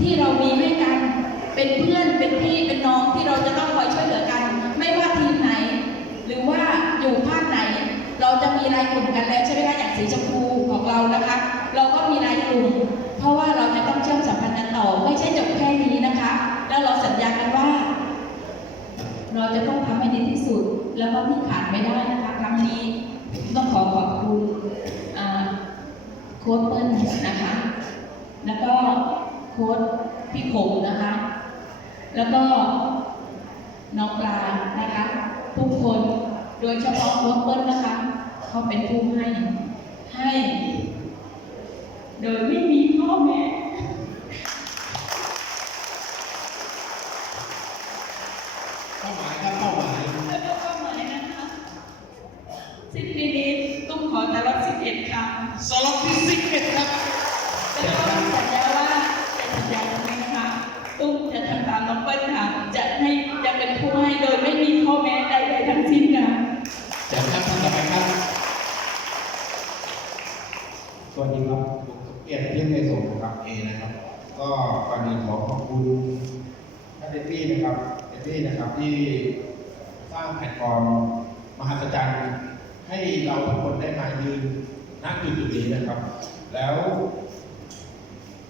ที่เรามีให้กัน เป็นเพื่อนเป็นพี่เป็นน้องที่เราจะต้องคอยช่วยเหลือกัน ไม่ว่าทีมไหน หรือว่าอยู่ภาคไหน เราจะมีรายกลุ่มกันแล้วใช่ไหมคะอย่างสีชมพูของเรานะคะ เราก็มีรายกลุ่ม เพราะว่าเราจะต้องเชื่อมสัมพันธ์กันต่อ ไม่ใช่จบแค่นี้นะคะ แล้วเราสัญญากันว่า เราจะต้องทำให้ดีที่สุดแล้วก็ที่ขาดไม่ได้นะคะครั้งนี้ต้องขอขอบคุณอ่าโค้ชเปิ้ลนะคะ แล้วก็ โค้ดพี่ผมนะคะ แล้วก็น้องปลานะคะ ทุกคนโดยเฉพาะโค้ดเปิ้ลนะคะ เขาเป็นผู้ให้ให้ โดยไม่มีพ่อแม่ เป้าหมายครับเป้าหมาย แล้วก็เป้าหมายนะคะสิ้นปีนี้ตุ้มขอแต่รับสิบเอ็ดคำ สล็อตที่สิบเอ็ดครับ แล้วก็สัญญาว่าจะสัญญาตรงนี้นะคะตุ้มจะทำตามน้องเปิ้ลค่ะ จะให้จะเป็นผู้ให้โดยไม่มีข้อแม้ใดๆทั้งสิ้นค่ะ เดี๋ยวครับท่านต่อไปครับ สวัสดีครับผมเกียรติเรียกในส่ง นะครับ ก็ก่อนอื่นขอขอบคุณท่านเดฟี่นะครับเดฟี่นะครับที่สร้างแพลตฟอร์มมหัศจรรย์ให้เราทุกคนได้มายืนณจุดจุดนี้นะครับ แล้ว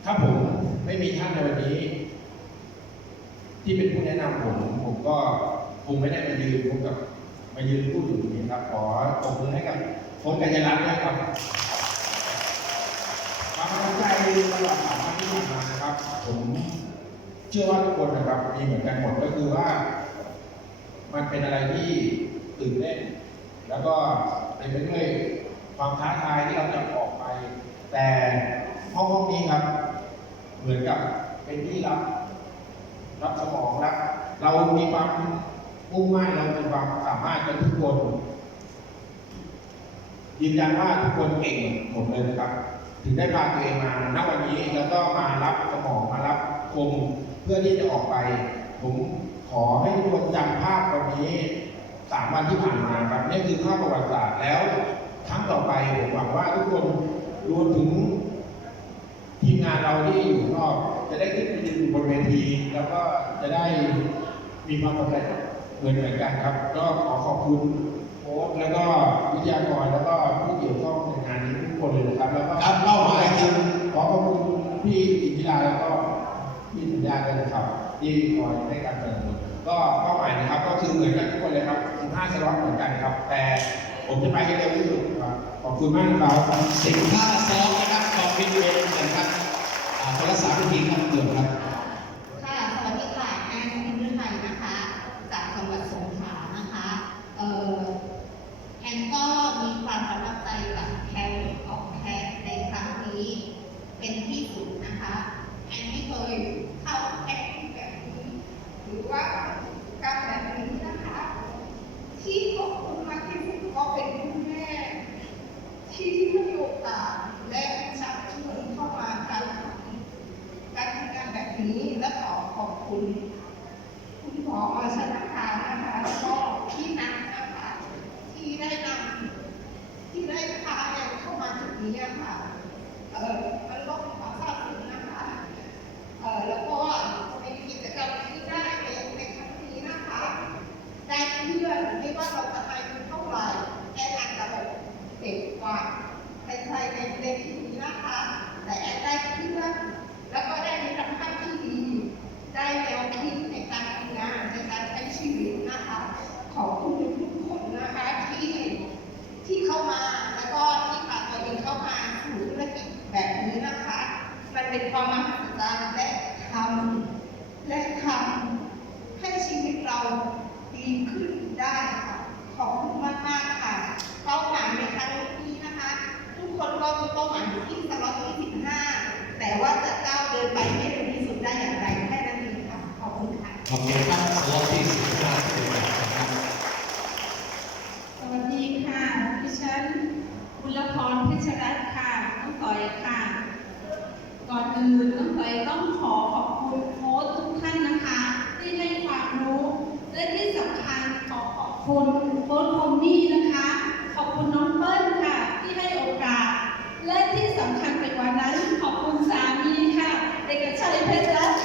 ถ้าผมไม่มีท่านในวันนี้ ที่เป็นผู้แนะนำผมผมก็คงไม่ได้มายืนพบกับมายืนพูดอยู่ตรงนี้ครับ ขอตบมือให้กับโค้ชกัญญาลักษณ์ด้วยครับ ความใจตลอดสามวันที่ผ่านมานะครับ ผมเชื่อว่าทุกคนนะครับมีเหมือนกันหมดก็คือว่า มันเป็นอะไรที่ตื่นเต้น แล้วก็เป็นไปด้วยความท้าทายที่เราจะออกไป แต่ห้องห้องนี้ครับ เหมือนกับเป็นที่รับ รับสมองรับเรามีความมุ่งมั่นเรามีความสามารถกันทุกคนยืนยันว่าทุกคนเก่งหมดเลยนะครับ ถึงได้พาตัวเองมาณวันนี้แล้วก็มารับสมองมารับคมเพื่อที่จะออกไป ผมขอให้ทุกคนจำภาพวันนี้สามวันที่ผ่านมาครับนี่คือภาพประวัติศาสตร์แล้วครั้งต่อไปผมหวังว่าทุกคนรวมถึงทีมงานเราที่อยู่นอก จะได้ขึ้นไปยืนบนเวที แล้วก็จะได้มีความสำเร็จเหมือนเหมือนกันครับ ก็ขอขอบคุณโค้ชแล้วก็วิทยากรแล้วก็ผู้เกี่ยวข้อง คนเลยนะครับแล้วก็ครับเป้าหมายครับขอขอบคุณพี่อินทิราแล้วก็พี่สัญญาด้วยนะครับที่คอยให้การสนับสนุนก็เป้าหมายนะครับ ก็คือเหมือนกันทุกคนเลยครับ 15 สล็อตเหมือนกันครับ แต่ผมจะไปให้เร็วที่สุดครับขอบคุณมากครับสิบห้าสล็อตนะครับขอบคุณเองนะครับอ่าคนละสามนาทีครับเกิดครับ ค่ะ สวัสดีค่ะ แอนพิมพ์ไทยนะคะ จากจังหวัดสงขลานะคะ เอ่อ แอนก็มีความประทับใจกับแคมป์ออกแคมป์ในครั้งนี้ เป็นที่สุดนะคะ แอนไม่เคยเข้าแคมป์แบบนี้ หรือว่าการแบบนี้นะคะ ที่ขอบคุณมากที่สุดก็เป็นคุณแม่ ที่ให้โอกาสและชักชวนเข้ามาการทำ การทำงา นี้และขอขอบคุณ คุณหมอชนะทานนะคะแล้วก็พี่นักนะคะที่ได้นำที่ได้พาแอนเข้ามาจุดนี้อะค่ะ เออมันก็ขอทราบถึงนะคะ เออแล้วก็ในกิจกรรมที่ได้ในในครั้งนี้นะคะ ได้เพื่อนไม่ว่าเราจะอายุเท่าไหร่แอนอาจจะแบบเด็กกว่าในไทยในในที่นี้นะคะ แต่แอนได้เพื่อน แล้วก็ได้มีคุณภาพที่ดี ได้แนวคิดในการทำงานในการใช้ชีวิตนะคะ ขอบคุณทุกคนนะคะที่ที่เข้ามาแล้วก็ที่พาตัวเองเข้ามาสู่ธุรกิจแบบนี้นะคะ มันเป็น ความมหัศจรรย์และทำและทำให้ชีวิตเราดีขึ้นได้ค่ะขอบคุณมากมากๆค่ะเป้าหมายในครั้งนี้นะคะ ทุกคนก็มีเป้าหมายอยู่ที่สล็อตที่15แต่ว่าจะก้าวเดินไปให้เร็วที่สุดได้อย่างไรแค่นั้นเองค่ะขอบคุณค่ะขอบคุณครับสล็อตที่สิบห้าเกิดนะครับ สวัสดีค่ะ ดิฉันบุรพรเพชรรัตน์ค่ะ น้องต่อยค่ะ ก่ อื่นต้องต่อยต้องขอขอบคุณโค้ชทุกท่านนะคะ ที่ให้ความรู้ และที่สำคัญขอขอบคุณโค้ชคมมี่นะคะ ขอบคุณน้องเปิ้ลค่ะ ที่ให้โอกาส และที่สำคัญไปกว่านั้น ขอบคุณสามีค่ะ เอกชัยเพชรรัตน์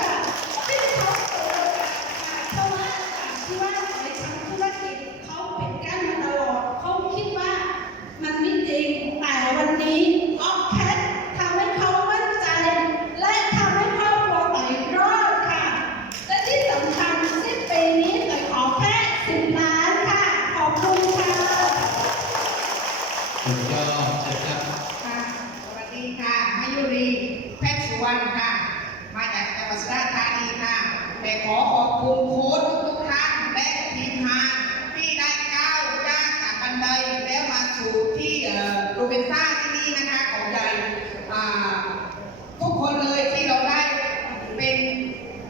วันค่ะ มาจากจังหวัดสุราษฎร์ธานีค่ะ แต่ ขอขอบคุณโค้ชทุกท่านและทีมงานที่ได้ก้าวย่างจากบันไดแล้วมาสู่ที่โรเบนซ่าที่นี่นะคะของใหญ่ทุกคนเลยที่เราได้เป็น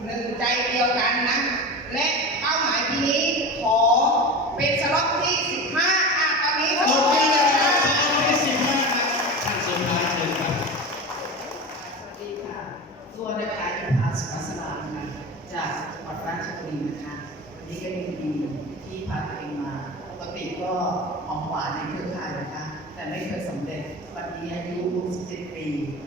หนึ่งใจเดียวกันนะ และเป้าหมายปีนี้ขอเป็นสล็อตที่ 15 ค่ะตอนนี้โอเคนะครับสองที่สิบห้าครับท่านสุดท้ายเชิญครับสวัสดีค่ะตัวนะคะอินทาสุภาสลาค่ะ จากจังหวัดราชบุรีนะคะวันนี้ก็ยินดีที่พาตัวเองมา ปกติก็หอมหวานในเครือข่ายนะคะ แต่ไม่เคยสำเร็จ วันนี้อายุ17ปี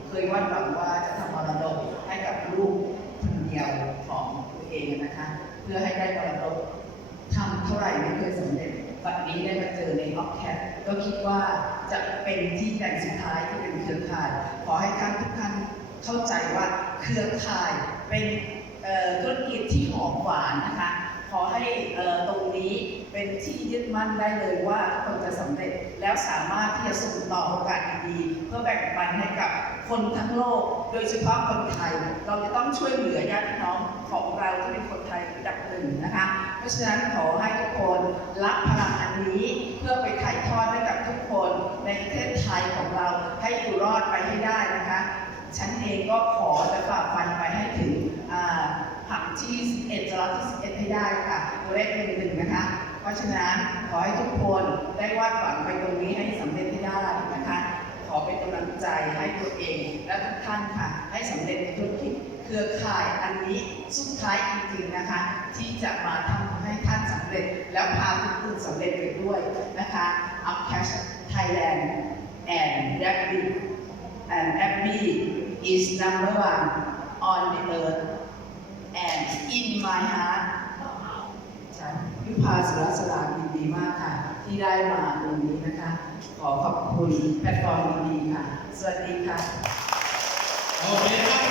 เคยวาดหวังว่าจะทำมรดกให้กับลูกคนเดียวของตัวเองนะคะ เพื่อให้ได้มรดกทำเท่าไหร่ไม่เคยสำเร็จวันนี้ได้มาเจอในออฟแคทก็คิดว่าจะเป็นที่แห่งสุดท้ายที่เป็นเครือข่าย ขอให้ท่านทุกท่านเข้าใจว่าเครือข่ายเป็น ธุรกิจที่หอมหวานนะคะ ขอให้ตรงนี้เป็นที่ยึดมั่นได้เลยว่าคนจะสำเร็จแล้วสามารถที่จะส่งต่อโอกาสดีๆเพื่อแบ่งปันให้กับคนทั้งโลก โดยเฉพาะคนไทย เราจะต้องช่วยเหลือญาติน้องของเราที่เป็นคนไทยระดับหนึ่งนะคะ เพราะฉะนั้นขอให้ทุกคนรับพลังอันนี้ เพื่อไปถ่ายทอดให้กับทุกคนในประเทศไทยของเราให้อยู่รอดไปให้ได้นะคะ ฉันเองก็ขอจะฝ่าฟันไปให้ถึงอ่าผัก ที่11จะรับที่11ให้ได้ค่ะ ตัวเลขหนึ่งหนึ่งนะคะ เพราะฉะนั้นขอให้ทุกคนได้วาดฝันไปตรงนี้ให้สำเร็จให้ได้นะคะ ขอเป็นกำลังใจให้ตัวเอง และทุกท่านค่ะ ให้สำเร็จในธุรกิจเครือข่ายอันนี้สุดท้ายจริงๆนะคะ ที่จะมาทำให้ท่านสำเร็จ แล้วพาคนอื่นสำเร็จไปด้วยนะคะ Up Cash Thailand and that big and happy is number one on the earth and in my heart ฉันวิภาสุรศรายินดีมากค่ะ ที่ได้มาตรงนี้นะคะ ขอขอบคุณแพลตฟอร์มดีค่ะ สวัสดีค่ะ โอเคครับ